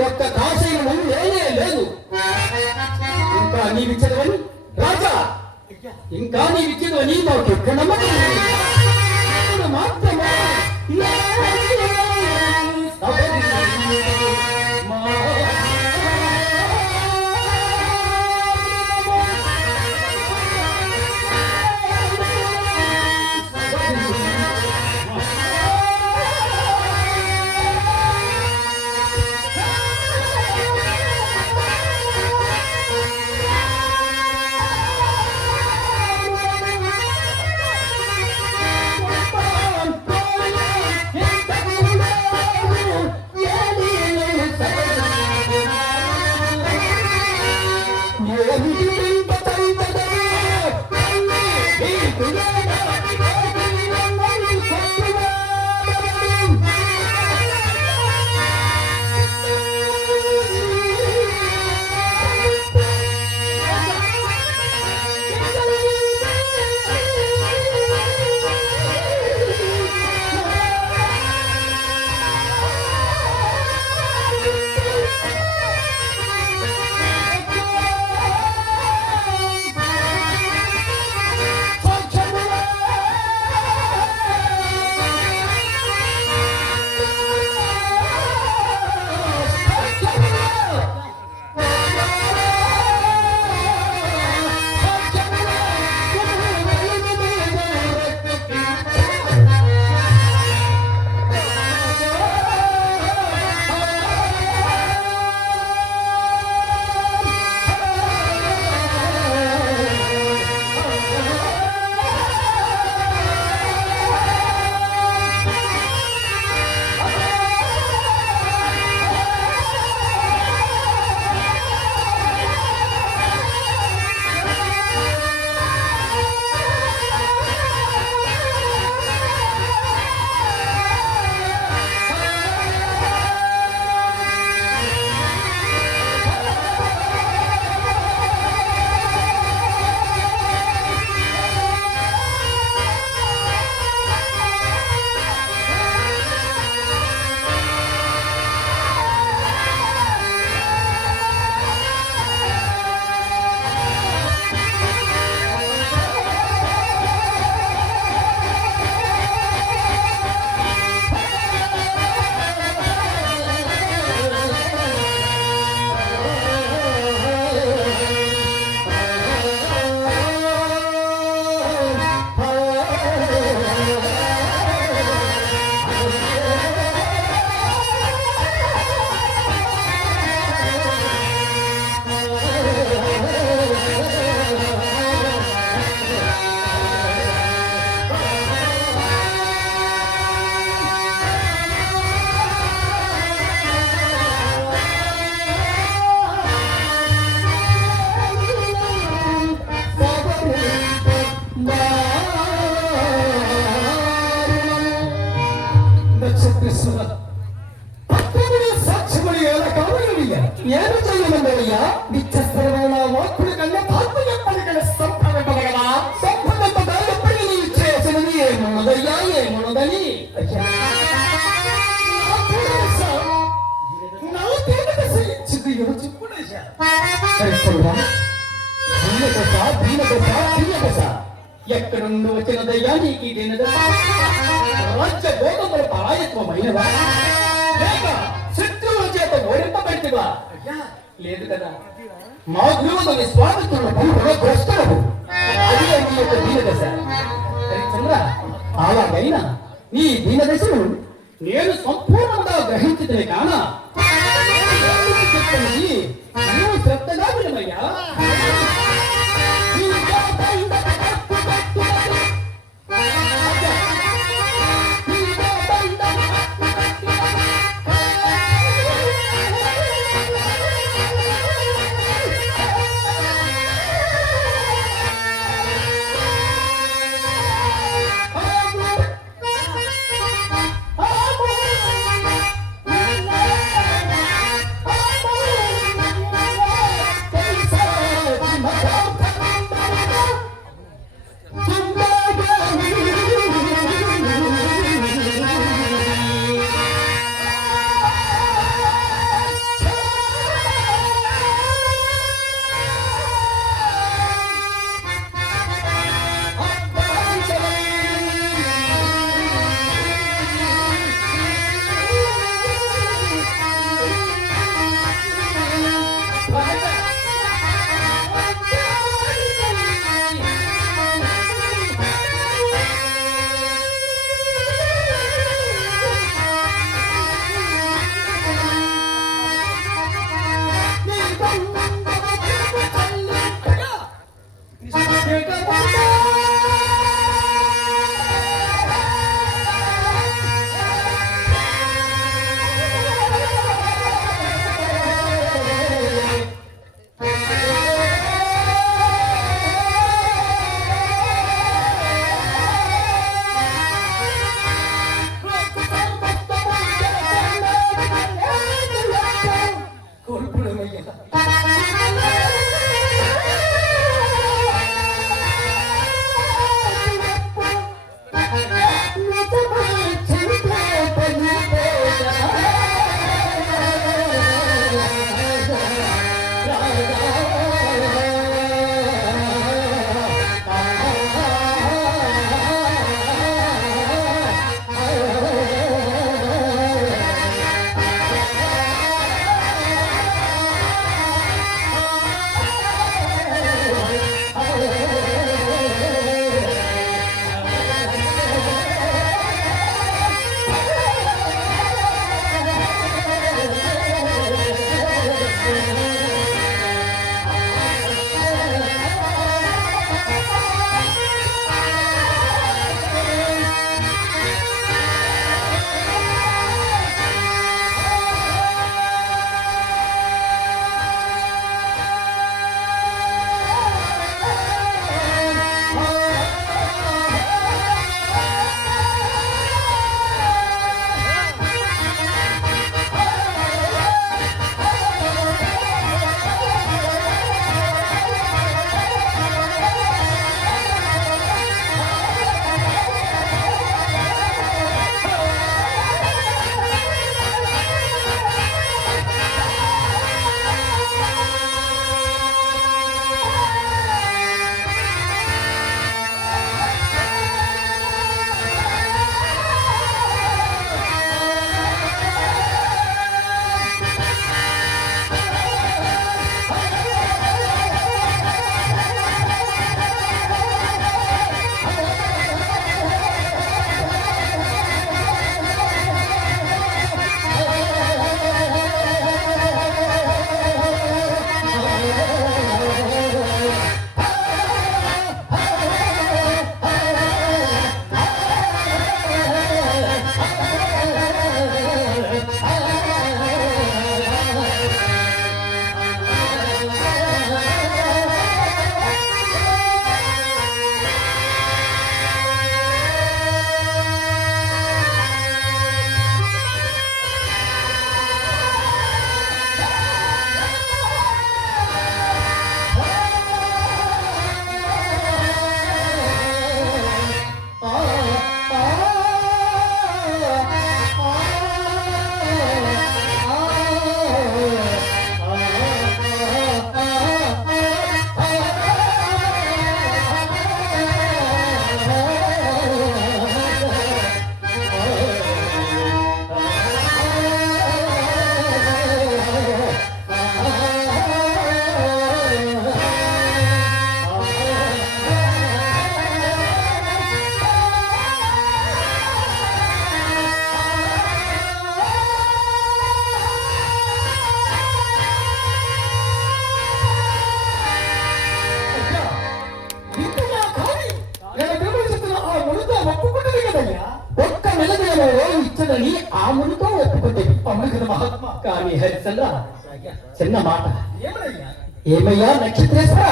ఒక్క కాశీలు లేనే లేదు. ఇంకా నీ నీవిచ్చదవని రాజా ఇంకా నీ నీవిచ్చదవని మాకు ఎక్కడ నమ్మకం మాత్రమే? ఎక్కడ నుండి వచ్చినదయ్యా నీకు ఈ దీనదశ రాజ్య భోగముల పరాయత్వమైనవా? లేక శత్రువుల చేత ఓడింపబడితివా లేదు కదా. మా గురువుని స్వామిత్రుల పనుల భ్రష్టము అది నీ యొక్క దీనదశ? చంద్ర అలాగైనా నీ దీనదశను నేను సంపూర్ణంగా గ్రహించితే కాన? చెప్తున్నది నువ్వు శ్రద్ధగా వినమయ్యా. ఇవ్వాలని ఆ ఒప్పుకుంటేవి అవును కదా మహాత్మా కానీ హరిచంద్ర చిన్న మాట. ఏమయ్యా? నక్షత్రేశ్వర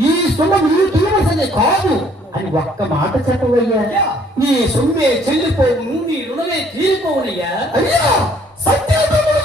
ఈ సొమ్ము నీవు తీయవలసింది కాదు అని ఒక్క మాట చెప్పవయ్యా. నీ సొమ్మే చెల్లిపోవును నీ రుణమే తీరిపోవునయ్యా. అయ్యా అయ్యా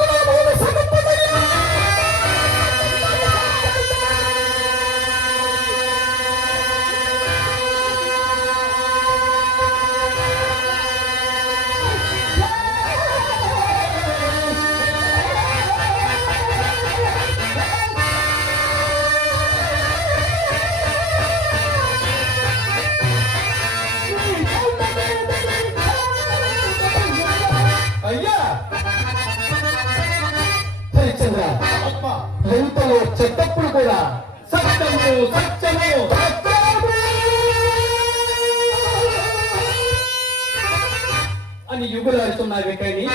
అని యుగులాడుతున్నావే కానీ.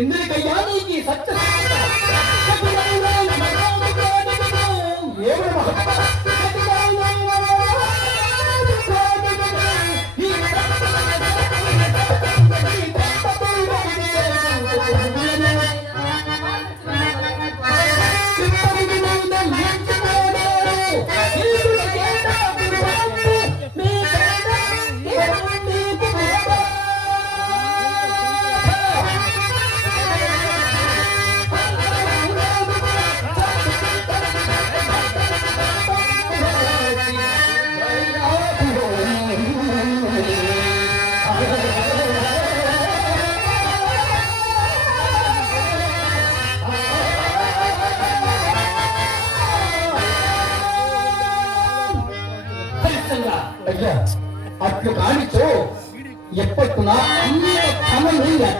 ఎందుకయ్యా నీకు సత్య ఏమో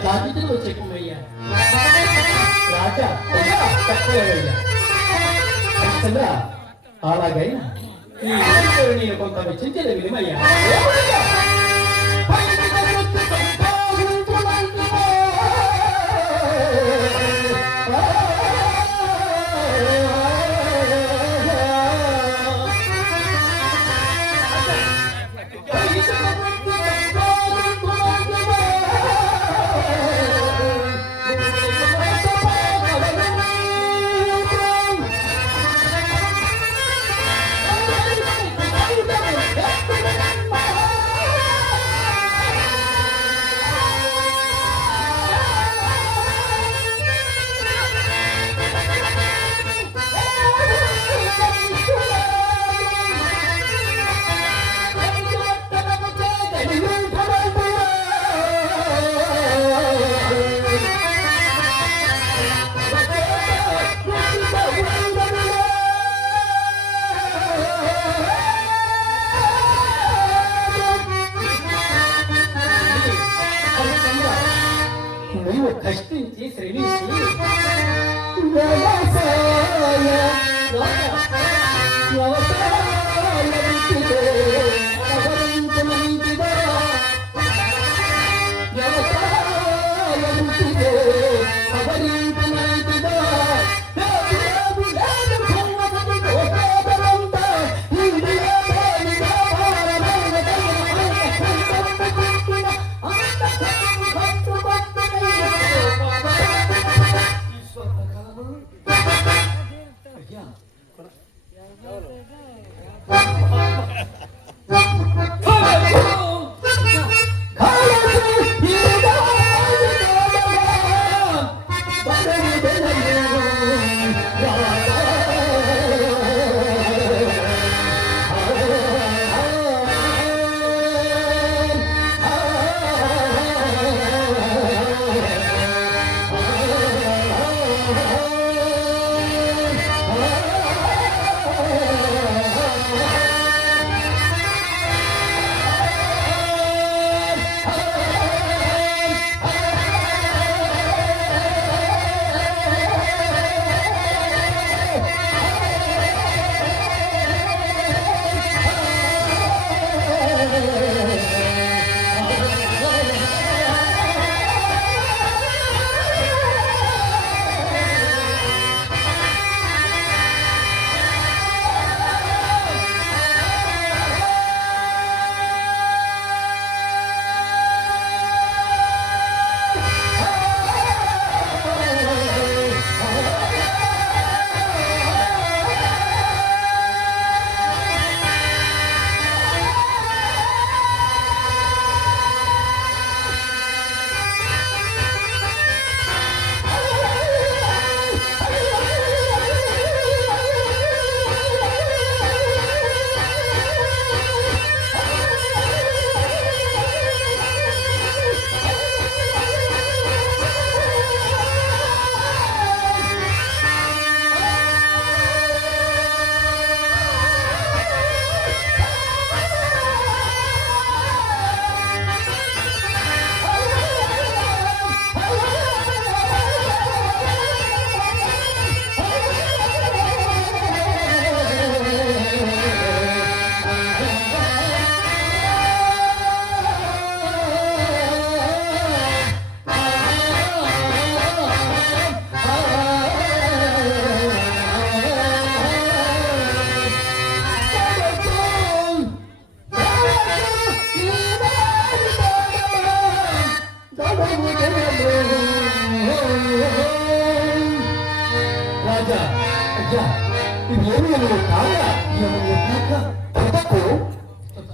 బాధ్యతలు ఎట్లా చెప్పమయ్యా రాజా. అయ్యా తక్కువయ్యా అలాగైనా ఈ కొంత చింతలు విలువయ్యా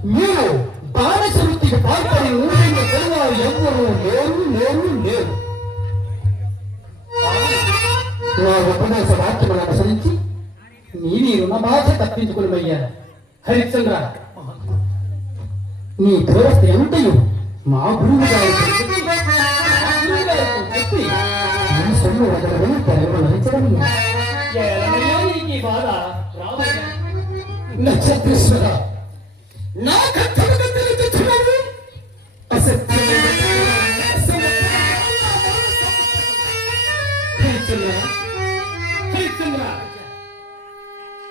మీరు బానిస వృత్తికి పాల్పడి ఊరేగిన తెలుగువారు ఎవ్వరూ లేరు లేరు లేరు. నా ఉపన్యాస వాక్యమును అనుసరించి నీ నీరున్న బాధ తప్పించుకునివయ్యారు హరిశ్చంద్ర నీ దూరస్థ ఎంతయు మా గురువు గారి నక్షత్రేశ్వర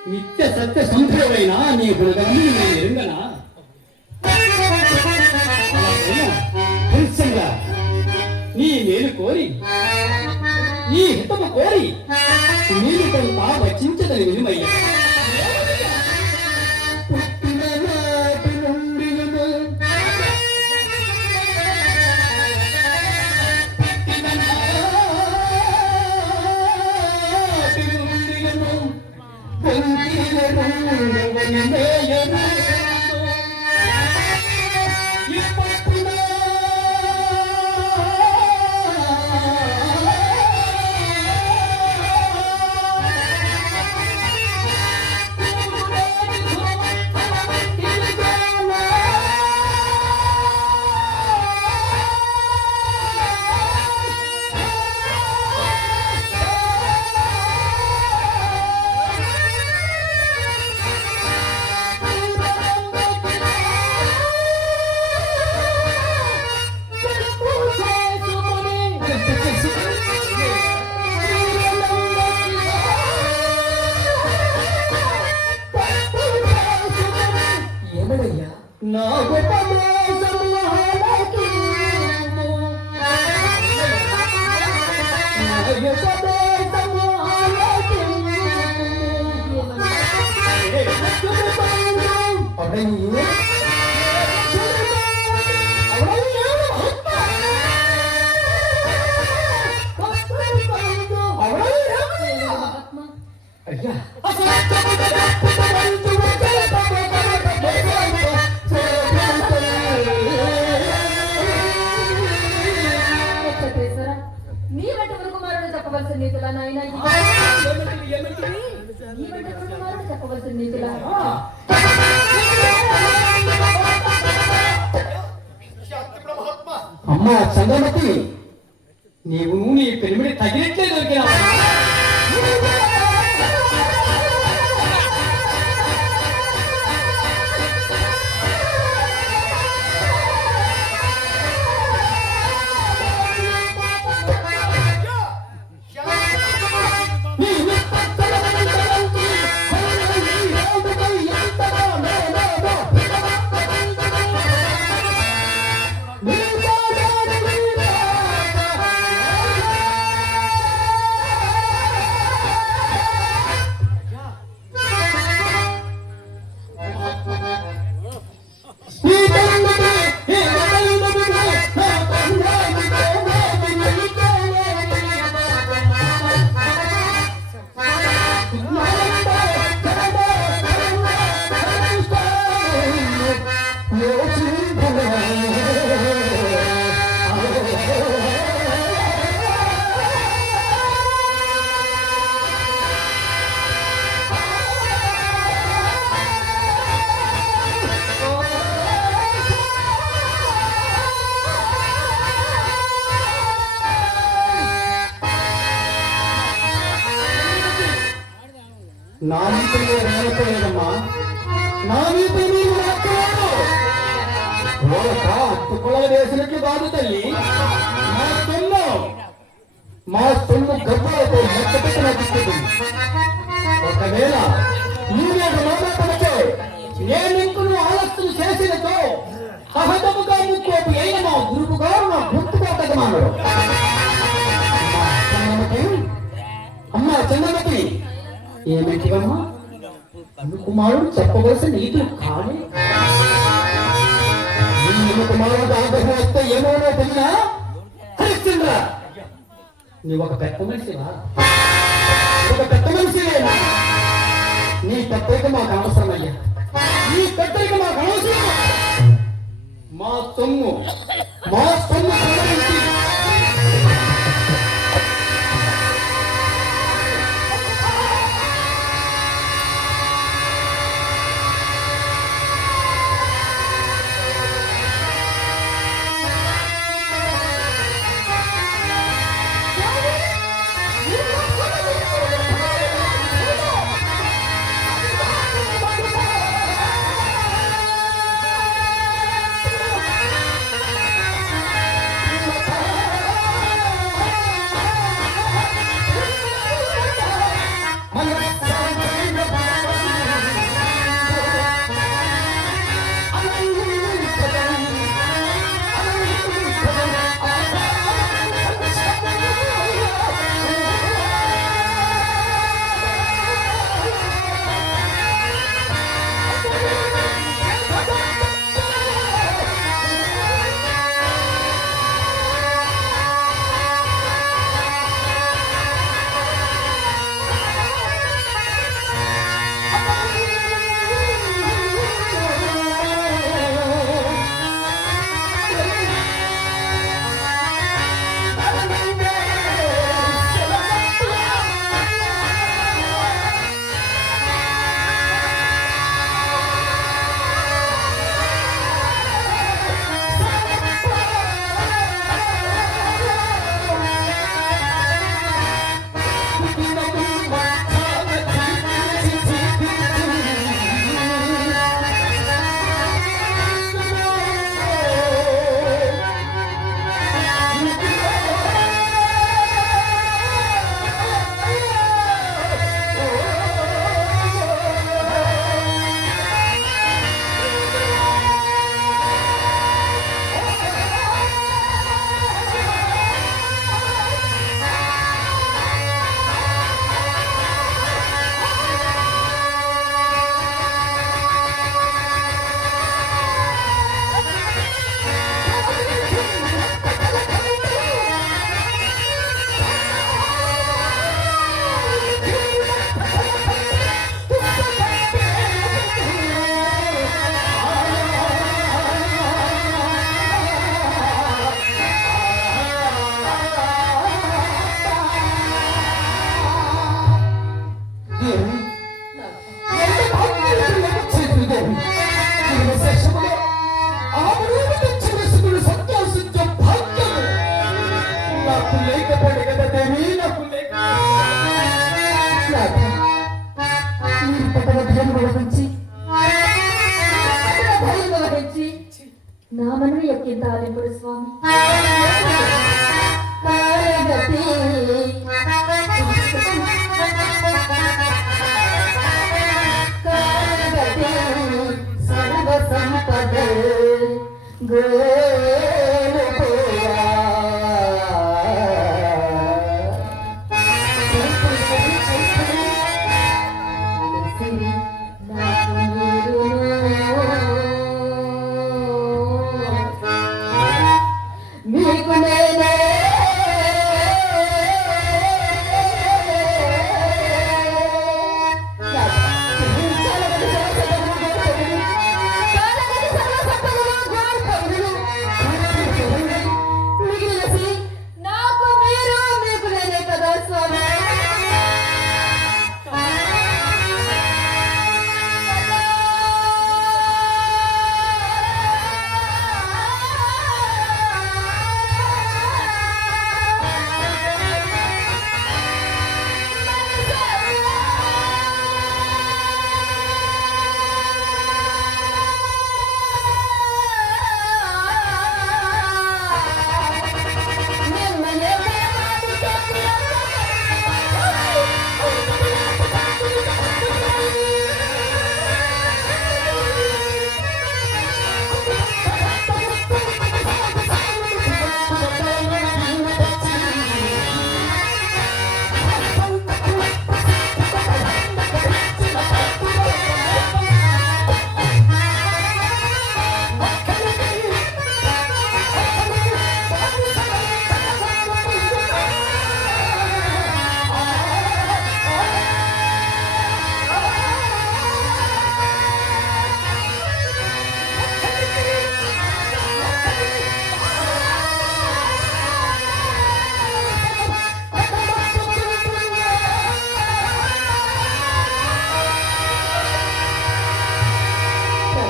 ನಿತ್ಯ ಸತ್ಯ ಸಂಪ್ರದಾಯನಾ ನೀವು ಇರುಂಗನಾ ನೀ ಮೇಲು కోరి ఈ హితము కోరి నీరు కొంత వచ్చించదని విలుమయ్యా అమ్మ సంగమతి నీవు నీ పెరిమిడి తగినట్లే దొరికినా చిన్నబెట్టి ఏమిటివమ్మా కుమారుడు చెప్పవలసిన నీతి కాదు. కుమారుడు ఆగ్రహం వస్తే ఏమవునో తెలియదా క్రిస్టియన్రా నువ్వు ఒక పెద్ద మనిషివా? ఒక పెద్ద మనిషివేనా? నీ పెద్దకి మాకు అవసరం అయ్యా నీ పెద్దకి మాకు అవసరం. మా సొమ్ము మా సొమ్ము సంబంధించి